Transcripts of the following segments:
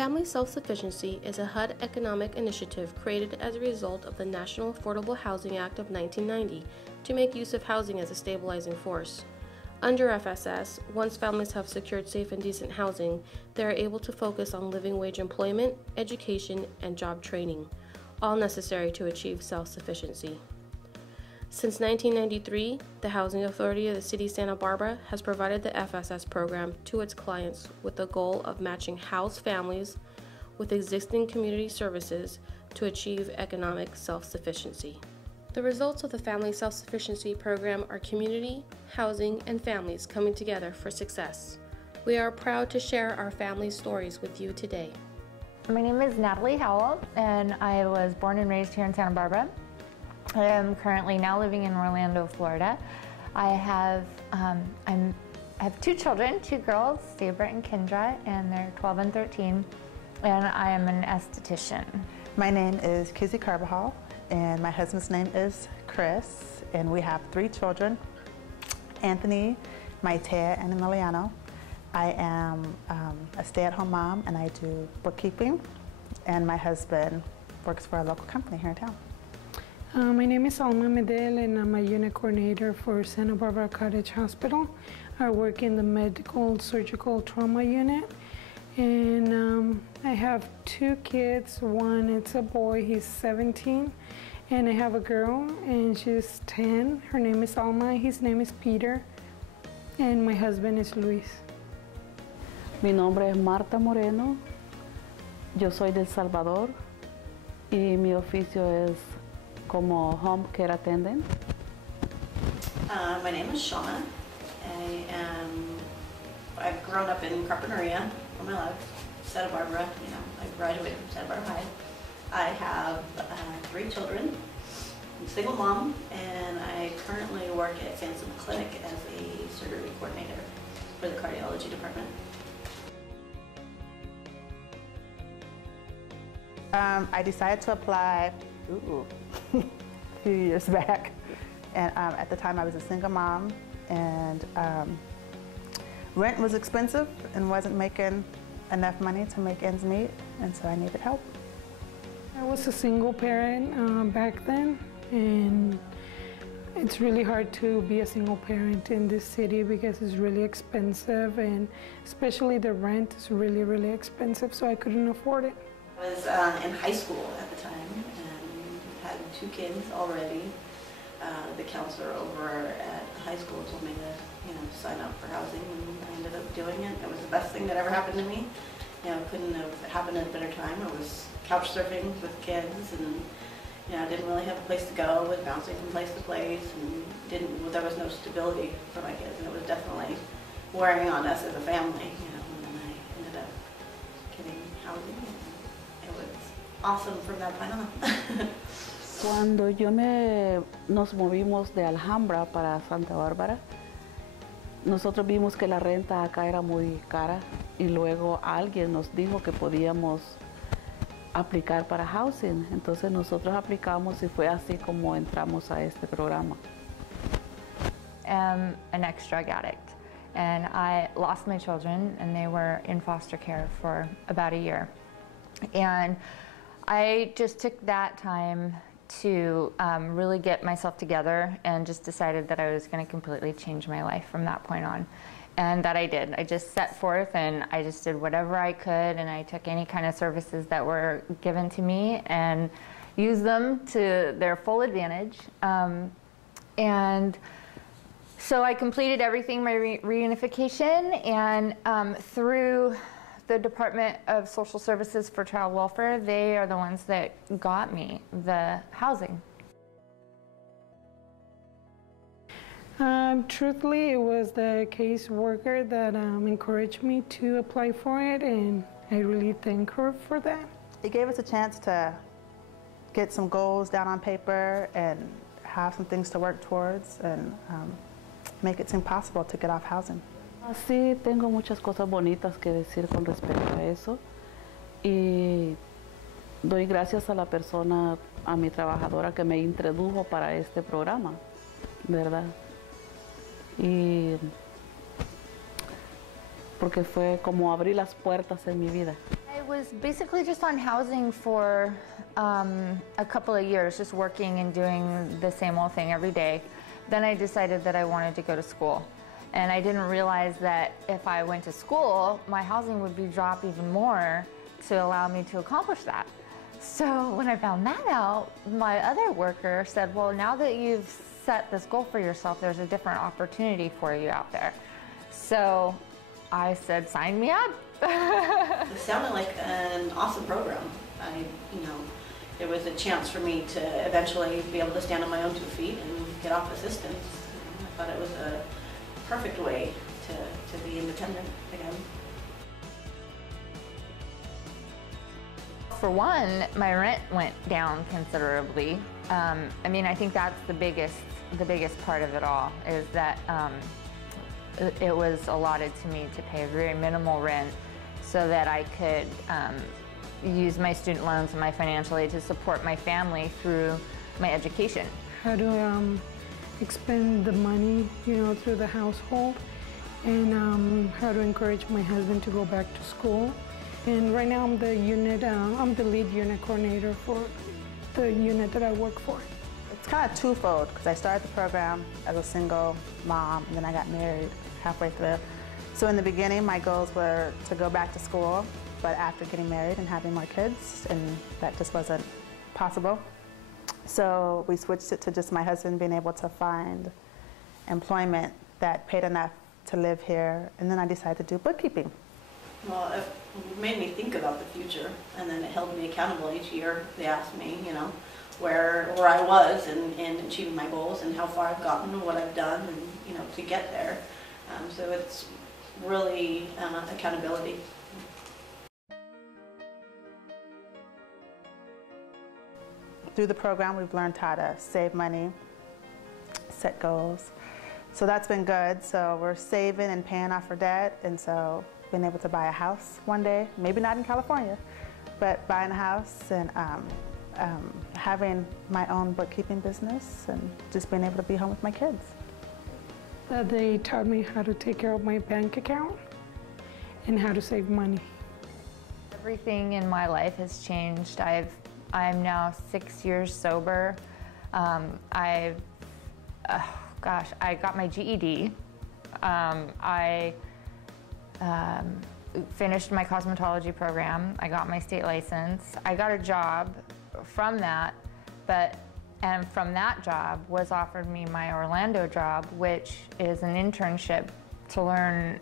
Family Self-Sufficiency is a HUD economic initiative created as a result of the National Affordable Housing Act of 1990 to make use of housing as a stabilizing force. Under FSS, once families have secured safe and decent housing, they are able to focus on living wage employment, education, and job training, all necessary to achieve self-sufficiency. Since 1993, the Housing Authority of the City of Santa Barbara has provided the FSS program to its clients with the goal of matching housed families with existing community services to achieve economic self-sufficiency. The results of the Family Self-Sufficiency program are community, housing, and families coming together for success. We are proud to share our family stories with you today. My name is Natalie Howell, and I was born and raised here in Santa Barbara. I am currently now living in Orlando, Florida. I have two children, two girls, Sabra and Kendra, and they're 12 and 13, and I am an esthetician. My name is Kizzy Carbajal, and my husband's name is Chris, and we have 3 children, Anthony, Maitea, and Emiliano. I am a stay-at-home mom, and I do bookkeeping, and my husband works for a local company here in town. My name is Alma Medel, and I'm a unit coordinator for Santa Barbara Cottage Hospital. I work in the medical surgical trauma unit, and I have 2 kids. One, it's a boy, he's 17, and I have a girl, and she's 10. Her name is Alma, his name is Peter, and my husband is Luis. Mi nombre es Marta Moreno, yo soy de El Salvador y mi oficio es como home care attendant. My name is Shauna. I've grown up in Carpinteria all my life, Santa Barbara. I graduated from Santa Barbara High. I have 3 children. I'm a single mom, and I currently work at Sansom Clinic as a surgery coordinator for the cardiology department. I decided to apply a few years back, and at the time I was a single mom, and rent was expensive and wasn't making enough money to make ends meet, and so I needed help. I was a single parent back then, and it's really hard to be a single parent in this city because it's really expensive, and especially the rent is really, really expensive, so I couldn't afford it. I was in high school at the time and had 2 kids already. The counselor over at the high school told me to sign up for housing, and I ended up doing it. It was the best thing that ever happened to me. Couldn't have happened at a better time. I was couch surfing with kids, and I didn't really have a place to go. I was bouncing from place to place, and there was no stability for my kids, and it was definitely wearing on us as a family. And then I ended up getting housing. It was awesome from that point on. Cuando nos movimos de Alhambra para Santa Bárbara, nosotros vimos que la renta acá era muy cara, y luego alguien nos dijo que podíamos aplicar para housing. Entonces nosotros aplicamos y fue así como entramos a este programa. I'm an ex-drug addict, and I lost my children, and they were in foster care for about a year. And I just took that time to really get myself together, and just decided that I was going to completely change my life from that point on. And that I did. I just set forth, and I just did whatever I could, and I took any kind of services that were given to me and used them to their full advantage. And so I completed everything, my reunification, and through the Department of Social Services for Child Welfare, they are the ones that got me the housing. Truthfully, it was the caseworker that encouraged me to apply for it, and I really thank her for that. It gave us a chance to get some goals down on paper and have some things to work towards, and make it seem possible to get off housing. Sí, tengo muchas cosas bonitas que decir con respecto a eso, y doy gracias a la persona, a mi trabajadora que me introdujo para este programa, ¿verdad? Y porque fue como abrir las puertas en mi vida. I was basically just on housing for a couple of years, just working and doing the same old thing every day. Then I decided that I wanted to go to school. And I didn't realize that if I went to school, my housing would be dropped even more to allow me to accomplish that. So when I found that out, my other worker said, well, now that you've set this goal for yourself, there's a different opportunity for you out there. So I said, sign me up. It sounded like an awesome program. There was a chance for me to eventually be able to stand on my own 2 feet and get off assistance. I thought it was a perfect way to be independent again. For one, my rent went down considerably. I mean, I think that's the biggest part of it all, is that it was allotted to me to pay a very minimal rent so that I could use my student loans and my financial aid to support my family through my education. How to expend the money, through the household, and how to encourage my husband to go back to school. And right now I'm the lead unit coordinator for the unit that I work for. It's kind of twofold, because I started the program as a single mom, and then I got married halfway through. So in the beginning, my goals were to go back to school, but after getting married and having more kids, and that just wasn't possible. So we switched it to just my husband being able to find employment that paid enough to live here, and then I decided to do bookkeeping. Well, it made me think about the future, and then it held me accountable each year. They asked me, where I was in achieving my goals and how far I've gotten and what I've done, and to get there. So it's really accountability. Through the program, we've learned how to save money, set goals. So that's been good. So we're saving and paying off our debt, and so being able to buy a house one day, maybe not in California, but buying a house and having my own bookkeeping business and just being able to be home with my kids. They taught me how to take care of my bank account and how to save money. Everything in my life has changed. I'm now 6 years sober. I got my GED. I finished my cosmetology program. I got my state license. I got a job from that, and from that job was offered me my Orlando job, which is an internship to learn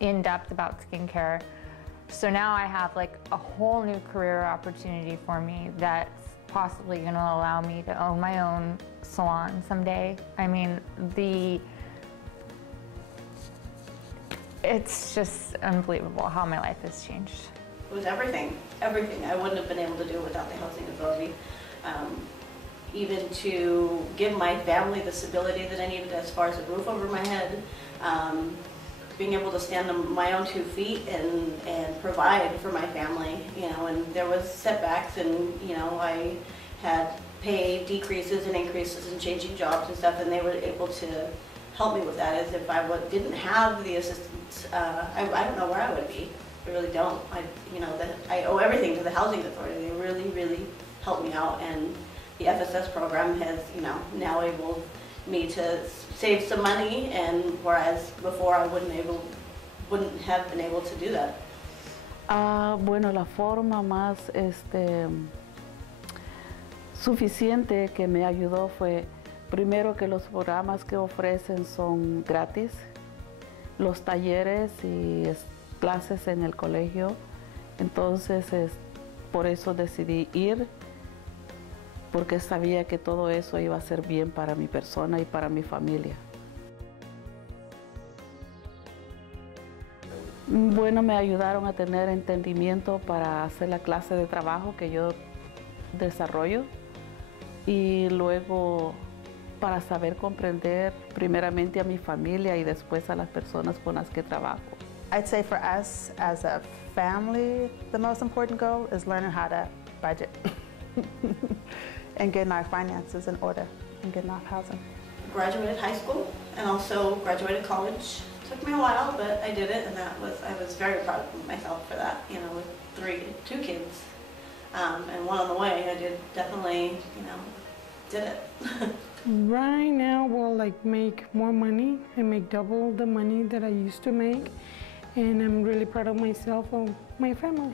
in depth about skincare. So now I have a whole new career opportunity for me that's possibly going to allow me to own my own salon someday. I mean, it's just unbelievable how my life has changed. It was everything. I wouldn't have been able to do it without the housing authority. Even to give my family the stability that I needed as far as a roof over my head, being able to stand on my own 2 feet and provide for my family, and there was setbacks, and I had pay decreases and increases and changing jobs and stuff, and they were able to help me with that. As if I didn't have the assistance, I don't know where I would be. I really don't. I owe everything to the housing authority. They really, really helped me out, and the FSS program has, now enabled me to save some money, and whereas before I wouldn't have been able to do that. Bueno, la forma más suficiente que me ayudó fue, primero, que los programas que ofrecen son gratis, los talleres y clases en el colegio. Entonces, por eso decidí ir, porque sabía que todo eso iba a ser bien para mi persona y para mi familia. Bueno, me ayudaron a tener entendimiento para hacer la clase de trabajo que yo desarrollo, y luego para saber comprender primeramente a mi familia y después a las personas con las que trabajo. I'd say for us as a family, the most important goal is learning how to budget and getting our finances in order and getting off housing. Graduated high school and also graduated college, Took me a while, but I did it, and I was very proud of myself for that, you know, with two kids, and one on the way. I definitely, you know, did it. Right now, we'll like make more money and make double the money that I used to make, and I'm really proud of myself and my family.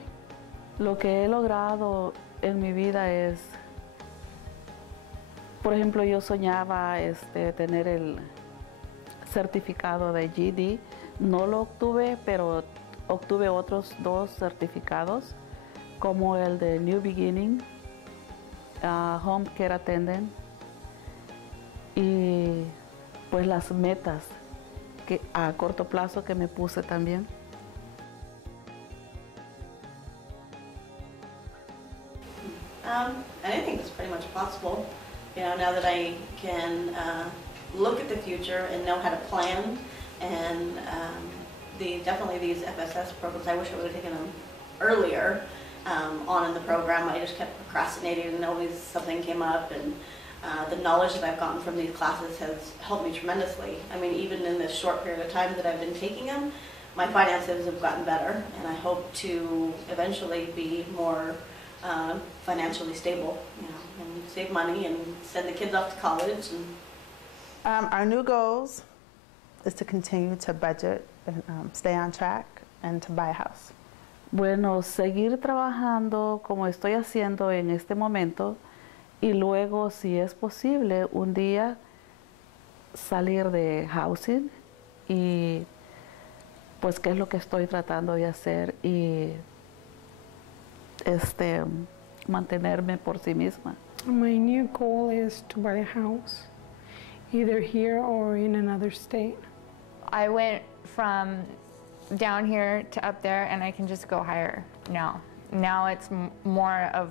Lo que he logrado en mi vida es, por ejemplo, yo soñaba tener el certificado de GED. No lo obtuve, pero obtuve otros 2 certificados, como el de New Beginning, Home Care Attendant, y pues las metas que a corto plazo que me puse también. Anything is pretty much possible, you know, now that I can look at the future and know how to plan, and definitely these FSS programs, I wish I would have taken them earlier on in the program. I just kept procrastinating, and always something came up, and the knowledge that I've gotten from these classes has helped me tremendously. I mean, even in this short period of time that I've been taking them, my finances have gotten better, and I hope to eventually be more financially stable, you know, and save money and send the kids off to college. And our new goals is to continue to budget and stay on track and to buy a house. Bueno, seguir trabajando como estoy haciendo en este momento, y luego, si es posible, un día salir de housing, y pues qué es lo que estoy tratando de hacer, y mantenerme por sí misma. My new goal is to buy a house, either here or in another state. I went from down here to up there, and I can just go higher now. Now it's more of,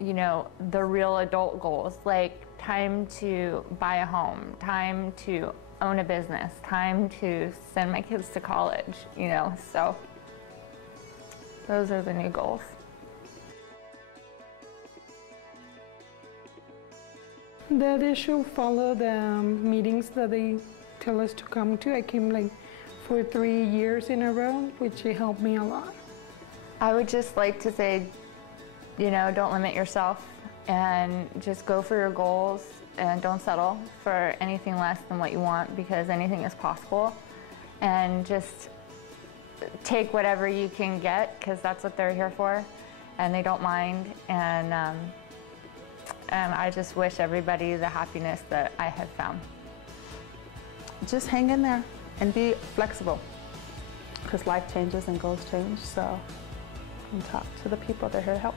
you know, the real adult goals, like time to buy a home, time to own a business, time to send my kids to college, you know, so those are the new goals. That issue follow the meetings that they tell us to come to. I came like for 3 years in a row, which helped me a lot. I would just like to say, you know, don't limit yourself, and just go for your goals, and don't settle for anything less than what you want, because anything is possible. And just take whatever you can get, because that's what they're here for, and they don't mind. And I just wish everybody the happiness that I have found. Just hang in there and be flexible, because life changes and goals change, so and talk to the people that are here to help.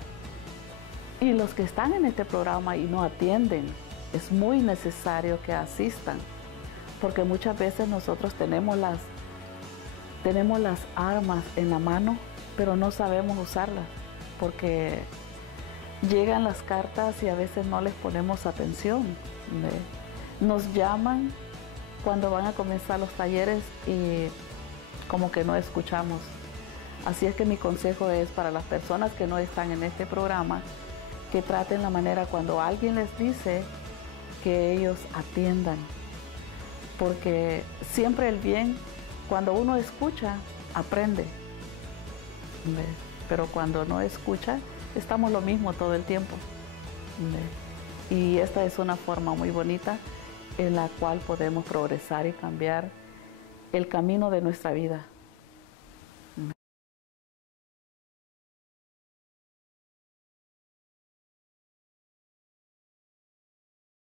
Y los que están en este programa y no atienden, es muy necesario que asistan, porque muchas veces nosotros tenemos las armas en la mano, pero no sabemos usarlas, porque llegan las cartas y a veces no les ponemos atención. Nos llaman cuando van a comenzar los talleres y como que no escuchamos. Así es que mi consejo es para las personas que no están en este programa, que traten la manera cuando alguien les dice que ellos atiendan, porque siempre el bien, cuando uno escucha, aprende, pero cuando no escucha, estamos lo mismo todo el tiempo. Y esta es una forma muy bonita en la cual podemos progresar y cambiar el camino de nuestra vida.